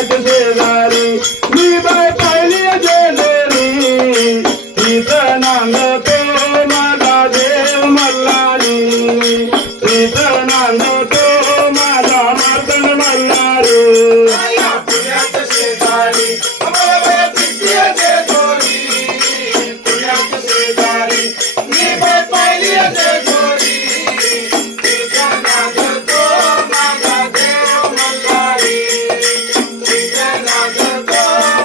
पुण्याच्या शेजारी मी बाय पाहिली जेलेरी तिथं नांदतो माझा देव मल्हारी तिथं नांदतो माझा मातंग मल्हारी पुण्याच्या शेजारी आम्हाला बाया दिसतीये जेजुरी पुण्याच्या शेजारी मी बाय पाहिली जेजुरी तिथं नांदतो माझा देव मल्हारी तिथं नांदतो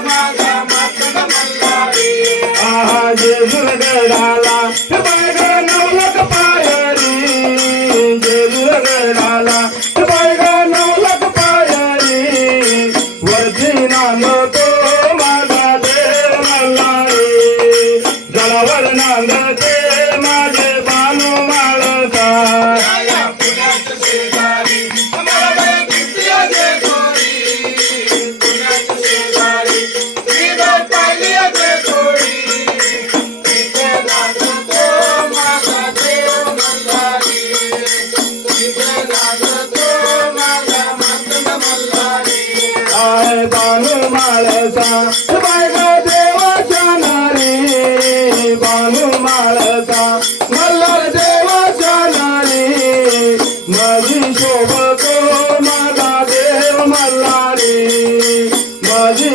माझा मातंग मल्हारी आहा जेजुरगडाला बायगा नवलख पायरी जेजुरगडाला बायगा नवलख पायरी वरती नांदतो माझा देव मल्हारी जलावर नांदते माझे बानू माळसा पुण्याच्या शेजारी आम्हाला बाया दिसतीये जेजुरी पुण्याच्या शेजारी मी बाय पाहिली जेजुरी तिथं नांदतो माझा देव मल्हारी तिथं नांदतो माझा मातंग मल्हारी आय बानू माळसा बायगा देवाच्या नारी बानू माळसा मल्हार देवाच्या नारी माझी शोभतो माझा देव मल्हारी माझी